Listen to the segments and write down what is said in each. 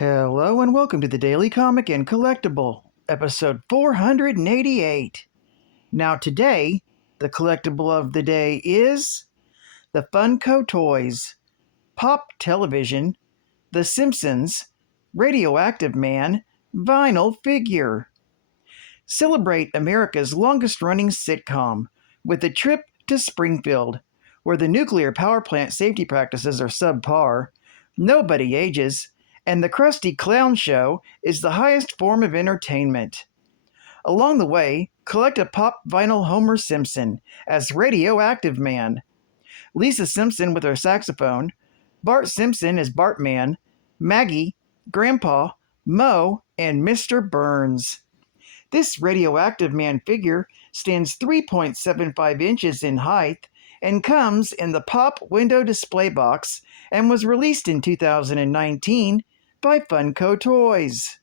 Hello and welcome to the Daily Comic and Collectible, episode 488. Now today, the collectible of the day is the Funko Toys, Pop Television, The Simpsons, Radioactive Man, Vinyl Figure. Celebrate America's longest-running sitcom with a trip to Springfield, where the nuclear power plant safety practices are subpar, nobody ages, and the Krusty Clown Show is the highest form of entertainment. Along the way, collect a pop vinyl Homer Simpson as Radioactive Man, Lisa Simpson with her saxophone, Bart Simpson as Bartman, Maggie, Grandpa, Moe, and Mr. Burns. This Radioactive Man figure stands 3.75 inches in height and comes in the Pop Window Display Box and was released in 2019 by Funko Toys.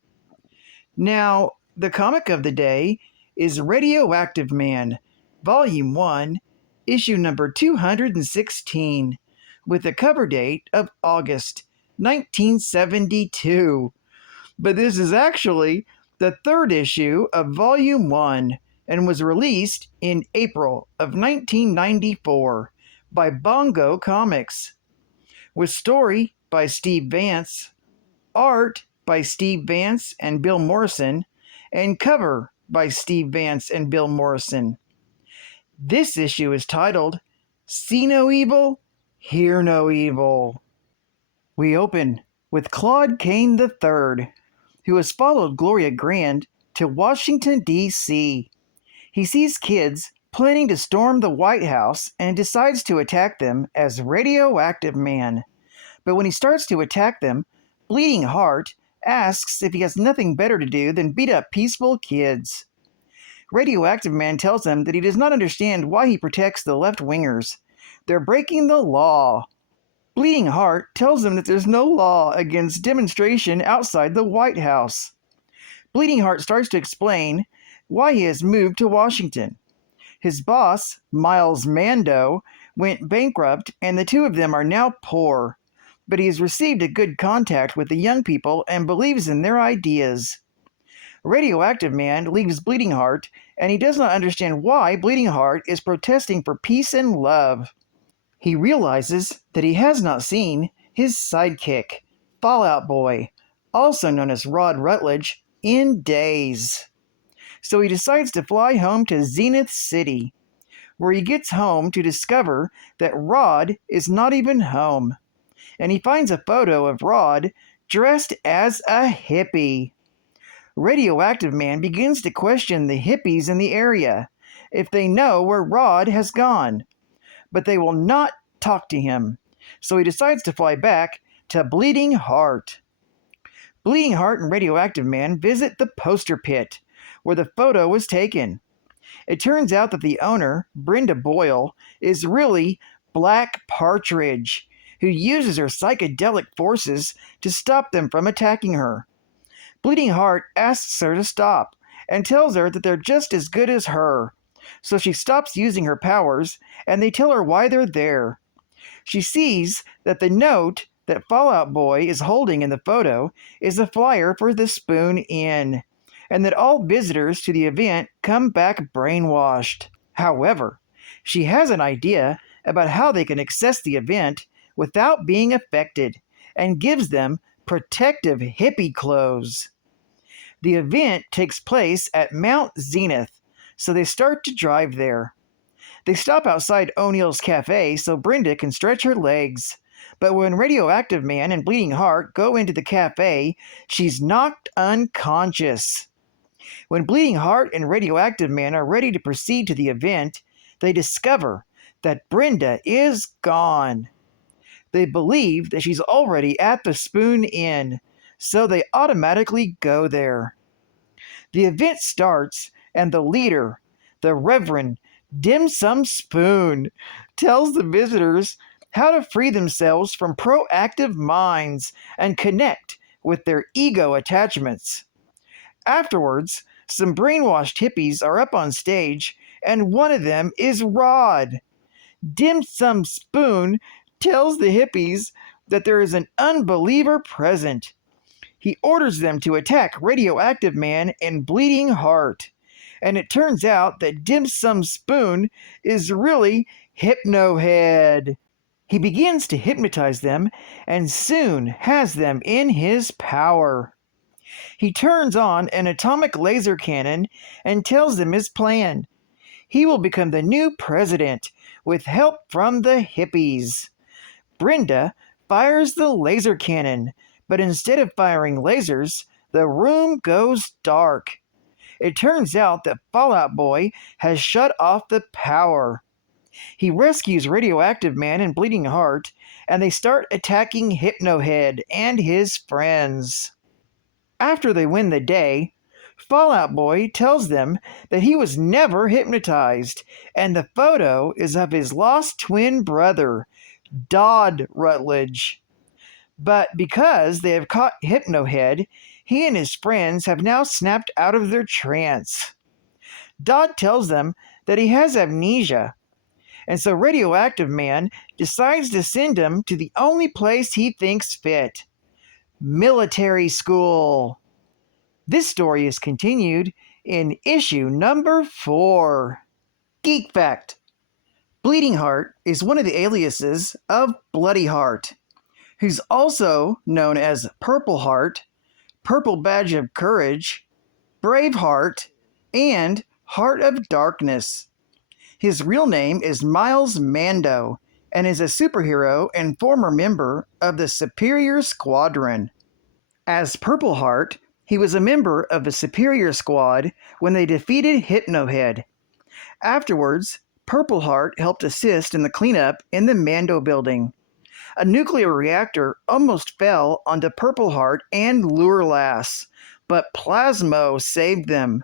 Now, the comic of the day is Radioactive Man, Volume 1, issue number 216, with a cover date of August 1972. But this is actually the third issue of Volume 1 and was released in April of 1994 by Bongo Comics, with story by Steve Vance, art by Steve Vance and Bill Morrison, and cover by Steve Vance and Bill Morrison. This issue is titled, See No Evil, Hear No Evil. We open with Claude Kane III, who has followed Gloria Grand to Washington, D.C. He sees kids planning to storm the White House and decides to attack them as Radioactive Man. But when he starts to attack them, Bleeding Heart asks if he has nothing better to do than beat up peaceful kids. Radioactive Man tells him that he does not understand why he protects the left-wingers. They're breaking the law. Bleeding Heart tells him that there's no law against demonstration outside the White House. Bleeding Heart starts to explain why he has moved to Washington. His boss, Miles Mando, went bankrupt and the two of them are now poor. But he has received a good contact with the young people and believes in their ideas. Radioactive Man leaves Bleeding Heart, and he does not understand why Bleeding Heart is protesting for peace and love. He realizes that he has not seen his sidekick, Fallout Boy, also known as Rod Rutledge, in days. So he decides to fly home to Zenith City, where he gets home to discover that Rod is not even home. And he finds a photo of Rod dressed as a hippie. Radioactive Man begins to question the hippies in the area, if they know where Rod has gone. But they will not talk to him, so he decides to fly back to Bleeding Heart. Bleeding Heart and Radioactive Man visit the poster pit, where the photo was taken. It turns out that the owner, Brenda Boyle, is really Black Partridge, who uses her psychedelic forces to stop them from attacking her. Bleeding Heart asks her to stop, and tells her that they're just as good as her. So she stops using her powers, and they tell her why they're there. She sees that the note that Fallout Boy is holding in the photo is a flyer for the Spoon Inn, and that all visitors to the event come back brainwashed. However, she has an idea about how they can access the event without being affected, and gives them protective hippie clothes. The event takes place at Mount Zenith, so they start to drive there. They stop outside O'Neill's Cafe so Brenda can stretch her legs. But when Radioactive Man and Bleeding Heart go into the cafe, she's knocked unconscious. When Bleeding Heart and Radioactive Man are ready to proceed to the event, they discover that Brenda is gone. They believe that she's already at the Spoon Inn, so they automatically go there. The event starts, and the leader, the Reverend Dim Sum Spoon, tells the visitors how to free themselves from proactive minds and connect with their ego attachments. Afterwards, some brainwashed hippies are up on stage, and one of them is Rod. Dim Sum Spoon tells the hippies that there is an unbeliever present. He orders them to attack Radioactive Man and Bleeding Heart. And it turns out that Dim Sum Spoon is really Hypno Head. He begins to hypnotize them and soon has them in his power. He turns on an atomic laser cannon and tells them his plan. He will become the new president with help from the hippies. Brenda fires the laser cannon, but instead of firing lasers, the room goes dark. It turns out that Fallout Boy has shut off the power. He rescues Radioactive Man and Bleeding Heart, and they start attacking Hypno Head and his friends. After they win the day, Fallout Boy tells them that he was never hypnotized, and the photo is of his lost twin brother, Dodd Rutledge. But because they have caught Hypno Head, he and his friends have now snapped out of their trance. Dodd tells them that he has amnesia, and so Radioactive Man decides to send him to the only place he thinks fit: military school. This story is continued in issue number 4. Geek Fact: Bleeding Heart is one of the aliases of Bloody Heart, who's also known as Purple Heart, Purple Badge of Courage, Brave Heart, and Heart of Darkness. His real name is Miles Mando and is a superhero and former member of the Superior Squadron. As Purple Heart, he was a member of the Superior Squad when they defeated Hypno Head. Afterwards, Purple Heart helped assist in the cleanup in the Mando building. A nuclear reactor almost fell onto Purple Heart and Lurlass, but Plasmo saved them.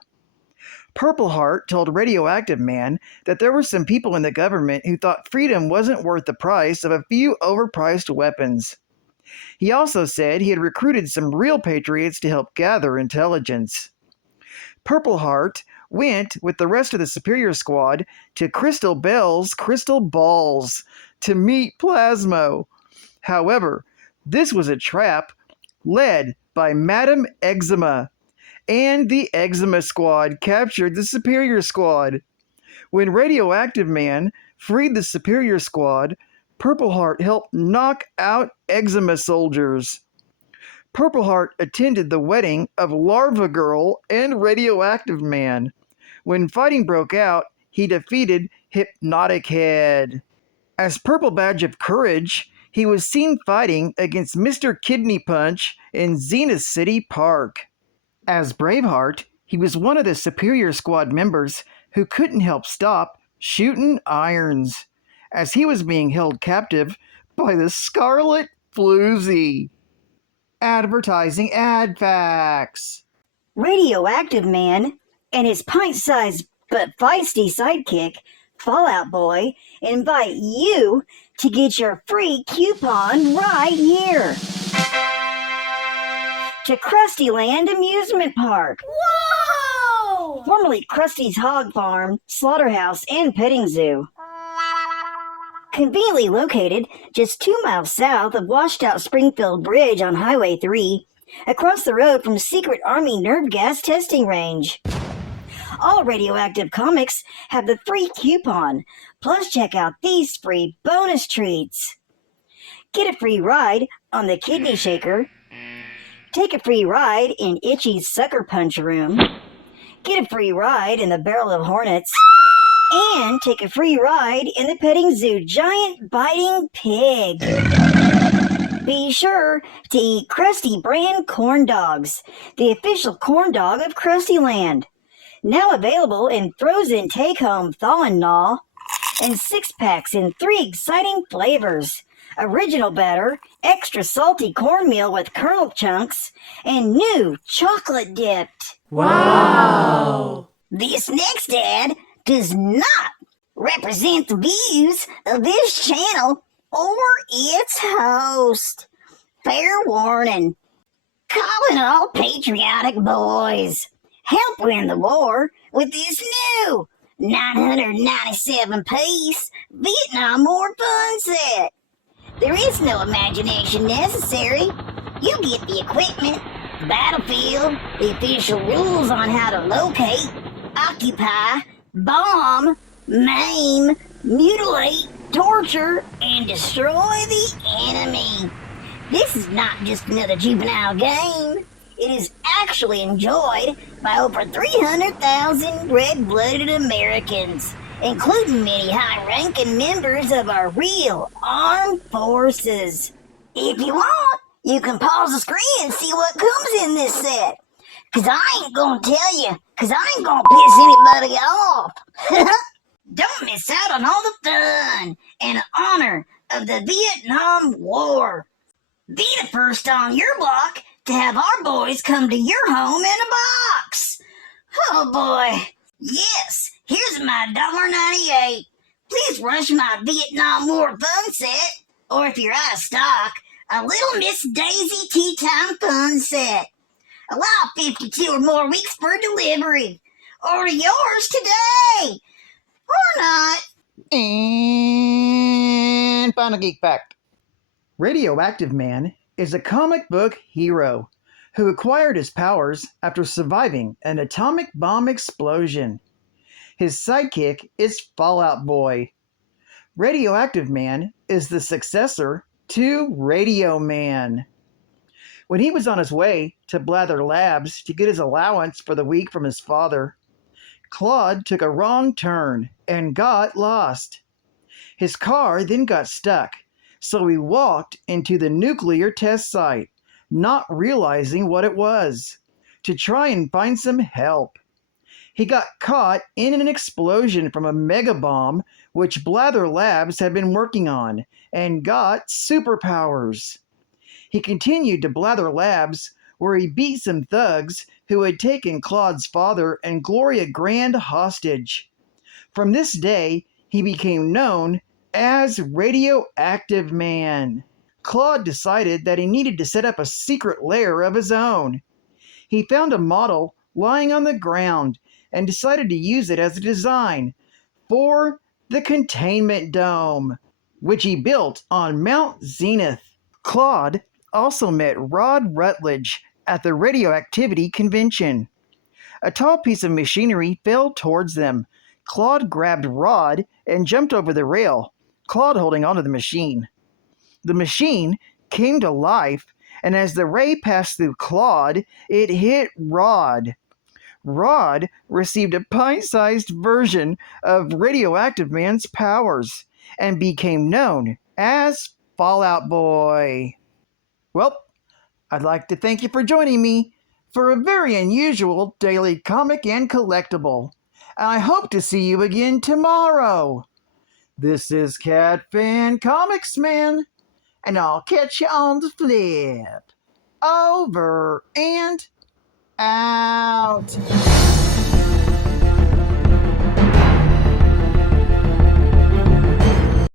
Purple Heart told Radioactive Man that there were some people in the government who thought freedom wasn't worth the price of a few overpriced weapons. He also said he had recruited some real patriots to help gather intelligence. Purple Heart went with the rest of the Superior Squad to Crystal Bell's Crystal Balls to meet Plasmo. However, this was a trap led by Madame Eczema, and the Eczema Squad captured the Superior Squad. When Radioactive Man freed the Superior Squad, Purple Heart helped knock out Eczema soldiers. Purple Heart attended the wedding of Larva Girl and Radioactive Man. When fighting broke out, he defeated Hypnotic Head. As Purple Badge of Courage, he was seen fighting against Mr. Kidney Punch in Zenith City Park. As Braveheart, he was one of the Superior Squad members who couldn't help stop shooting irons, as he was being held captive by the Scarlet Floozy. Advertising ad facts. Radioactive Man and his pint-sized but feisty sidekick, Fallout Boy, invite you to get your free coupon right here to Krustyland Amusement Park. Whoa! Formerly Krusty's Hog Farm, Slaughterhouse, and Petting Zoo. Conveniently located just 2 miles south of washed-out Springfield Bridge on Highway 3, across the road from Secret Army Nerve Gas Testing Range. All Radioactive comics have the free coupon, plus check out these free bonus treats. Get a free ride on the Kidney Shaker. Take a free ride in Itchy's Sucker Punch Room. Get a free ride in the Barrel of Hornets. And take a free ride in the Petting Zoo Giant Biting Pig. Be sure to eat Krusty Brand Corn Dogs, the official corn dog of Krustyland. Now available in frozen take-home thaw and gnaw, and 6-packs in 3 exciting flavors: original batter, extra salty cornmeal with kernel chunks, and new chocolate dipped. Wow! This next ad does not represent the views of this channel or its host. Fair warning. Calling all patriotic boys. Help win the war with this new 997-piece Vietnam War fun set. There is no imagination necessary. You get the equipment, the battlefield, the official rules on how to locate, occupy, bomb, maim, mutilate, torture, and destroy the enemy. This is not just another juvenile game. It is actually enjoyed by over 300,000 red-blooded Americans, including many high-ranking members of our real armed forces. If you want, you can pause the screen and see what comes in this set. Cause I ain't gonna tell you, cause I ain't gonna piss anybody off. Don't miss out on all the fun and honor of the Vietnam War. Be the first on your block to have our boys come to your home in a box. Oh boy. Yes, here's my $1.98. Please rush my Vietnam War fun set, or if you're out of stock, a Little Miss Daisy Tea Time fun set. Allow 52 or more weeks for delivery. Order yours today. Or not. And final geek fact. Radioactive Man is a comic book hero who acquired his powers after surviving an atomic bomb explosion. His sidekick is Fallout Boy. Radioactive Man is the successor to Radio Man. When he was on his way to Blather Labs to get his allowance for the week from his father, Claude took a wrong turn and got lost. His car then got stuck, so he walked into the nuclear test site, not realizing what it was, to try and find some help. He got caught in an explosion from a mega bomb which Blather Labs had been working on, and got superpowers. He continued to Blather Labs, where he beat some thugs who had taken Claude's father and Gloria Grand hostage. From this day, he became known as Radioactive Man. Claude decided that he needed to set up a secret lair of his own. He found a model lying on the ground and decided to use it as a design for the containment dome, which he built on Mount Zenith. Claude also met Rod Rutledge at the Radioactivity Convention. A tall piece of machinery fell towards them. Claude grabbed Rod and jumped over the rail, Claude holding onto the machine. The machine came to life, and as the ray passed through Claude, it hit Rod. Rod received a pint-sized version of Radioactive Man's powers and became known as Fallout Boy. Well, I'd like to thank you for joining me for a very unusual daily comic and collectible. And I hope to see you again tomorrow. This is Cat Fan Comics Man, and I'll catch you on the flip. Over and out.